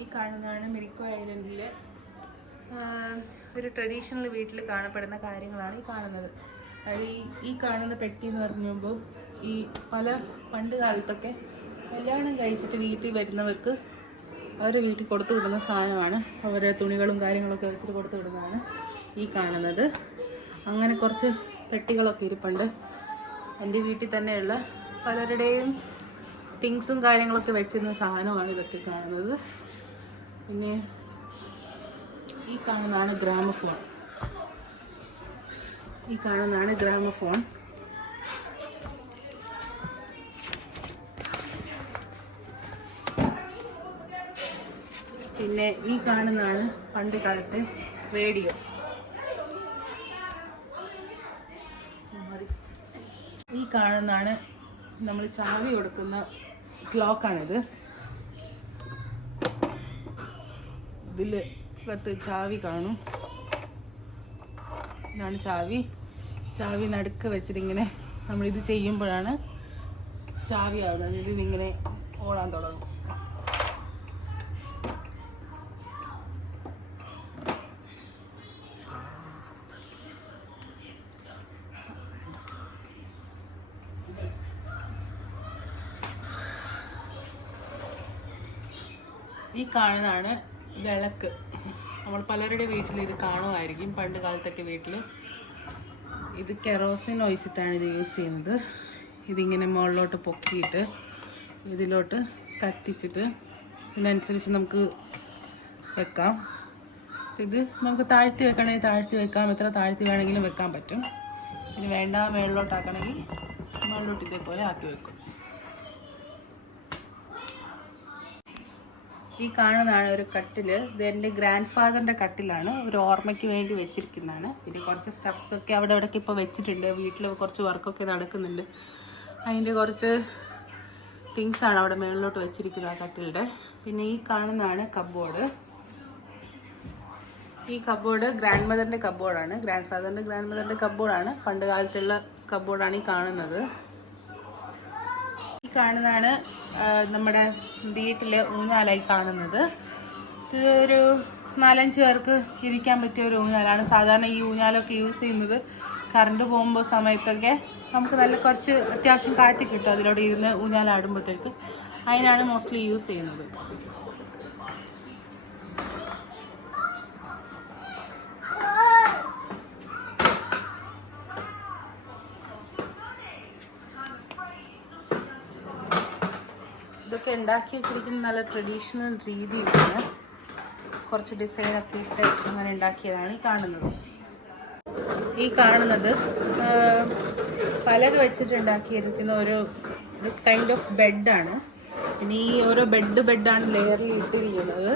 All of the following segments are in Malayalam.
ഈ കാണുന്നതാണ് മെരിക്കോ ഐലൻഡിലെ ഒരു ട്രഡീഷണൽ വീട്ടിൽ കാണപ്പെടുന്ന കാര്യങ്ങളാണ് ഈ കാണുന്നത്. അതായത് ഈ കാണുന്ന പെട്ടി എന്ന് പറയുമ്പോൾ ഈ പണ്ട് കാലത്തൊക്കെ കല്യാണം കഴിച്ചിട്ട് വീട്ടിൽ വരുന്നവർക്ക് അവരുടെ വീട്ടിൽ കൊടുത്തു വിടുന്ന സാധനമാണ്. അവരുടെ തുണികളും കാര്യങ്ങളൊക്കെ വെച്ചിട്ട് കൊടുത്തു വിടുന്നതാണ് ഈ കാണുന്നത്. അങ്ങനെ കുറച്ച് പെട്ടികളൊക്കെ ഇരിപ്പുണ്ട്. എൻ്റെ വീട്ടിൽ തന്നെയുള്ള പലരുടെയും തിങ്സും കാര്യങ്ങളൊക്കെ വെച്ചിരുന്ന സാധനമാണ് ഇതൊക്കെ കാണുന്നത്. പിന്നെ ഈ കാണുന്നതാണ് ഗ്രാമഫോൺ. പിന്നെ ഈ കാണുന്നതാണ് പണ്ട് കാലത്തെ റേഡിയോ. ഈ കാണുന്നതാണ് നമ്മൾ ചാവി കൊടുക്കുന്ന ക്ലോക്കാണിത്. ഇതിൽ ചാവി കാണും. ഇതാണ് ചാവി നടുക്ക് വെച്ചിട്ടിങ്ങനെ നമ്മളിത് ചെയ്യുമ്പോഴാണ് ചാവി ആവുന്നത്. ഇതിങ്ങനെ ഓടാൻ തുടങ്ങും. ഈ കാണുന്നതാണ് വിളക്ക്. നമ്മൾ പലരുടെ വീട്ടിൽ ഇത് കാണുമായിരിക്കും. പണ്ട് കാലത്തൊക്കെ വീട്ടിൽ ഇത് കെറോസിൻ ഒഴിച്ചിട്ടാണ് ഇത് യൂസ് ചെയ്യുന്നത്. ഇതിങ്ങനെ മുകളിലോട്ട് പൊക്കിയിട്ട് ഇതിലോട്ട് കത്തിച്ചിട്ട് ഇതിനനുസരിച്ച് നമുക്ക് വെക്കാം. ഇത് നമുക്ക് താഴ്ത്തി വെക്കണമെങ്കിൽ താഴ്ത്തി വെക്കാം. എത്ര താഴ്ത്തി വേണമെങ്കിലും വെക്കാൻ പറ്റും. ഇനി വേണ്ട മുകളിലോട്ടാക്കണമെങ്കിൽ മുകളിലോട്ട് ഇതേപോലെ ആക്കി വെക്കും. ഈ കാണുന്നതാണ് ഒരു കട്ടില്. ഇത് എൻ്റെ ഗ്രാൻഡ് ഫാദറിൻ്റെ കട്ടിലാണ്. ഒരു ഓർമ്മയ്ക്ക് വേണ്ടി വെച്ചിരിക്കുന്നതാണ്. പിന്നെ കുറച്ച് സ്റ്റഫ്സൊക്കെ അവിടെ ഇവിടേക്ക് ഇപ്പോൾ വെച്ചിട്ടുണ്ട്. വീട്ടിൽ കുറച്ച് വർക്കൊക്കെ നടക്കുന്നുണ്ട്. അതിൻ്റെ കുറച്ച് തിങ്സാണ് അവിടെ മുകളിലോട്ട് വെച്ചിരിക്കുന്നത് ആ കട്ടിലിൻ്റെ. പിന്നെ ഈ കാണുന്നതാണ് കബ്ബോർഡ്. ഈ കബ്ബോർഡ് ഗ്രാൻഡ് മദറിൻ്റെ കബ്ബോർഡാണ്. ഗ്രാൻഡ് മദറിൻ്റെ കബ്ബോർഡാണ്. പണ്ട് കാലത്തുള്ള കബ്ബോർഡാണ് ഈ കാണുന്നത്. ഈ കാണുന്നതാണ് നമ്മുടെ വീട്ടിലെ ഊഞ്ഞാലായി കാണുന്നത്. ഇത് ഒരു 4-5 പേർക്ക് ഇരിക്കാൻ പറ്റിയ ഒരു ഊഞ്ഞാലാണ്. സാധാരണ ഈ ഊഞ്ഞാലൊക്കെ യൂസ് ചെയ്യുന്നത് കറണ്ട് പോകുമ്പോൾ സമയത്തൊക്കെ നമുക്ക് നല്ല കുറച്ച് അത്യാവശ്യം കാറ്റ് കിട്ടും. അതിലൂടെ ഇരുന്ന് ഊഞ്ഞാലാടുമ്പോഴത്തേക്ക് അതിനാണ് മോസ്റ്റ്ലി യൂസ് ചെയ്യുന്നത്. ഇതൊക്കെ ഉണ്ടാക്കി വെച്ചിരിക്കുന്ന നല്ല ട്രഡീഷണൽ രീതിയിലാണ്. കുറച്ച് ഡിസൈനൊക്കെ ഇട്ട് അങ്ങനെ ഉണ്ടാക്കിയതാണ് ഈ കാണുന്നത് പലക വെച്ചിട്ട് ഉണ്ടാക്കിയിരിക്കുന്ന ഒരു കൈൻഡ് ഓഫ് ബെഡാണ്. പിന്നെ ഈ ഓരോ ബെഡാണ് ലെയറിൽ ഇട്ടിരിക്കുന്നത്.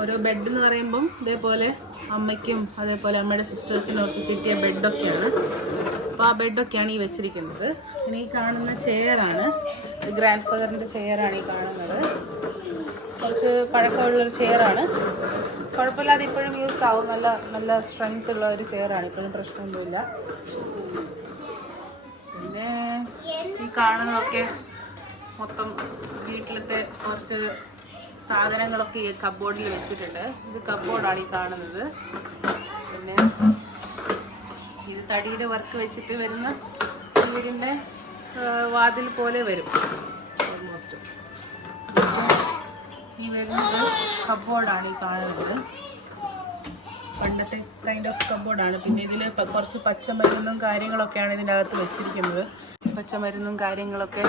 ഓരോ ബെഡ് എന്ന് പറയുമ്പം ഇതേപോലെ അമ്മയ്ക്കും അതേപോലെ അമ്മയുടെ സിസ്റ്റേഴ്സിനും ഒക്കെ കിട്ടിയ ബെഡൊക്കെയാണ്. അപ്പോൾ ആ ബെഡൊക്കെയാണ് ഈ വെച്ചിരിക്കുന്നത്. പിന്നെ ഈ കാണുന്ന ചെയറാണ്. ഗ്രാൻഡ് ഫാദറിൻ്റെ ചെയറാണ് ഈ കാണുന്നത്. കുറച്ച് പഴക്കമുള്ളൊരു ചെയറാണ്. കുഴപ്പമില്ലാതെ ഇപ്പോഴും യൂസ് ആവും. നല്ല സ്ട്രെങ്ത് ഉള്ള ഒരു ചെയറാണ്. ഇപ്പോഴും പ്രശ്നമൊന്നുമില്ല. പിന്നെ ഈ കാണുന്നതൊക്കെ മൊത്തം വീട്ടിലത്തെ കുറച്ച് സാധനങ്ങളൊക്കെ ഈ കബ്ബോർഡിൽ വെച്ചിട്ടുണ്ട്. ഇത് കബ്ബോർഡാണ് ഈ കാണുന്നത്. പിന്നെ ഇത് തടിയുടെ വർക്ക് വെച്ചിട്ട് വരുന്ന വീടിൻ്റെ വാതിൽ പോലെ വരും ഓൾമോസ്റ്റ്. ഈ വരുന്നത് കബ്ബോർഡാണ് ഈ കാണുന്നത്. പണ്ടത്തെ കൈൻഡ് ഓഫ് കബ്ബോർഡാണ്. പിന്നെ ഇതിൽ കുറച്ച് പച്ചമരുന്നും കാര്യങ്ങളൊക്കെയാണ് ഇതിൻ്റെ അകത്ത് വെച്ചിരിക്കുന്നത്. പച്ചമരുന്നും കാര്യങ്ങളൊക്കെ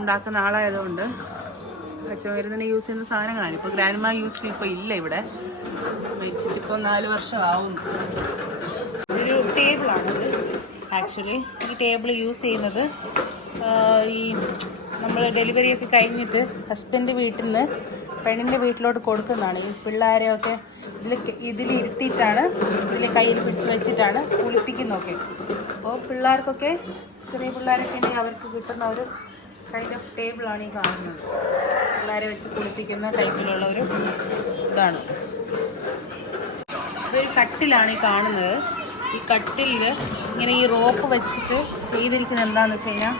ഉണ്ടാക്കുന്ന ആളായതുകൊണ്ട് പച്ചമരുന്നിന് യൂസ് ചെയ്യുന്ന സാധനങ്ങളാണ്. ഇപ്പോൾ ഗ്രാൻഡ് മാ യൂസ്ഡ് ഇപ്പോൾ ഇല്ല ഇവിടെ. മരിച്ചിട്ടിപ്പോൾ 4 വർഷം ആവും. ഒരു ടേബിളാണത്. ആക്ച്വലി ഈ ടേബിൾ യൂസ് ചെയ്യുന്നത് ഈ നമ്മൾ ഡെലിവറിയൊക്കെ കഴിഞ്ഞിട്ട് ഹസ്ബൻഡ് വീട്ടിൽ നിന്ന് പെണ്ണിൻ്റെ വീട്ടിലോട്ട് കൊടുക്കുന്നതാണ്. ഈ പിള്ളേരെയൊക്കെ ഇതിലിരുത്തിയിട്ടാണ്, ഇതിൽ കയ്യിൽ പിടിച്ച് വെച്ചിട്ടാണ് കുളിപ്പിക്കുന്നതൊക്കെ. അപ്പോൾ പിള്ളേർക്കൊക്കെ, ചെറിയ പിള്ളേരൊക്കെ ഉണ്ടെങ്കിൽ അവർക്ക് കിട്ടുന്ന ഒരു കൈൻഡ് ഓഫ് ടേബിളാണ് ഈ കാണുന്നത്. പിള്ളേരെ വെച്ച് കുളിപ്പിക്കുന്ന ടൈപ്പിലുള്ള ഒരു ഇതാണ്. ഇതൊരു കട്ടിലാണ് ഈ കാണുന്നത്. ഈ കട്ടിലിൽ ഇങ്ങനെ ഈ റോപ്പ് വെച്ചിട്ട് ചെയ്തിരിക്കുന്നത് എന്താണെന്ന് വെച്ച് കഴിഞ്ഞാൽ,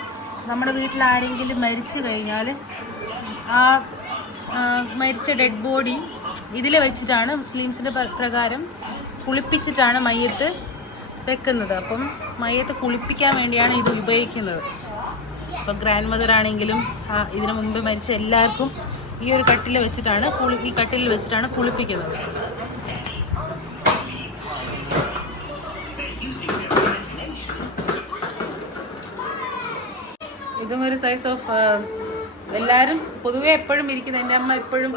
നമ്മുടെ വീട്ടിൽ ആരെങ്കിലും മരിച്ചു കഴിഞ്ഞാൽ ആ മരിച്ച ഡെഡ് ബോഡി ഇതിൽ വെച്ചിട്ടാണ് മുസ്ലിംസിൻ്റെ പ്രകാരം കുളിപ്പിച്ചിട്ടാണ് മയ്യത്ത് വെക്കുന്നത്. അപ്പം മയ്യത്ത് കുളിപ്പിക്കാൻ വേണ്ടിയാണ് ഇത് ഉപയോഗിക്കുന്നത്. ഇപ്പോൾ ഗ്രാൻഡ് മദർ ആണെങ്കിലും ഇതിനു മുമ്പ് മരിച്ച എല്ലാവർക്കും ഈ ഒരു കട്ടിൽ വെച്ചിട്ടാണ് കുളിപ്പിക്കുന്നത്. ഇതും ഒരു സൈസ് ഓഫ് എല്ലാവരും പൊതുവെ എപ്പോഴും ഇരിക്കുന്നത്. എൻ്റെ അമ്മ എപ്പോഴും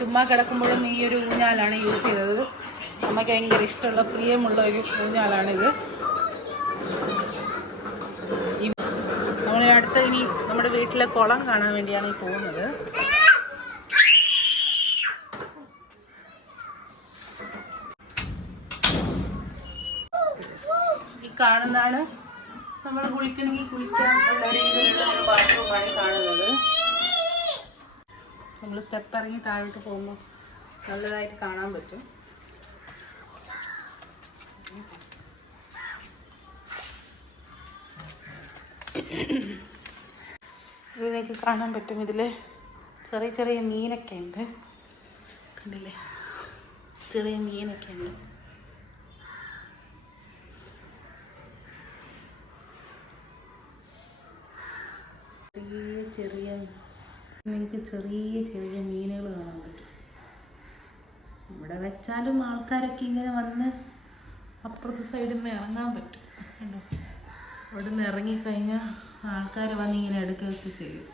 ചുമ്മാ കിടക്കുമ്പോഴും ഈ ഒരു ഊഞ്ഞാലാണ് യൂസ് ചെയ്തത്. അമ്മയ്ക്ക് ഭയങ്കര ഇഷ്ടമുള്ള പ്രിയമുള്ള ഒരു ഊഞ്ഞാലാണിത്. നമ്മൾ അടുത്ത ഇനി നമ്മുടെ വീട്ടിലെ കുളം കാണാൻ വേണ്ടിയാണ് ഈ പോകുന്നത്. ഈ കാണുന്നതാണ് നമ്മൾ കുളിക്കണമെങ്കിൽ കുളിക്കാൻ ഉള്ള രീതിയിലുള്ള ഒരു ബാത്റൂമാണ് കാണുന്നത്. നമ്മൾ സ്റ്റെപ്പ് ഇറങ്ങി താഴോട്ട് പോകുമ്പോൾ നല്ലതായിട്ട് കാണാൻ പറ്റും. ഇതിലേക്ക് കാണാൻ പറ്റും. ഇതിൽ ചെറിയ ചെറിയ മീനൊക്കെ ഉണ്ട്, കണ്ടില്ലേ? ചെറിയ മീനൊക്കെ ഉണ്ട്. നിങ്ങൾക്ക് ചെറിയ ചെറിയ മീനുകൾ കാണാൻ പറ്റും. ഇവിടെ വെച്ചാലും ആൾക്കാരൊക്കെ ഇങ്ങനെ വന്ന് അപ്പുറത്തെ സൈഡിൽ നിന്ന് ഇറങ്ങാൻ പറ്റും. കണ്ടോ, അവിടെ നിന്ന് ഇറങ്ങിക്കഴിഞ്ഞാൽ ആൾക്കാർ വന്ന് ഇങ്ങനെ എടുക്കുകയൊക്കെ ചെയ്യും.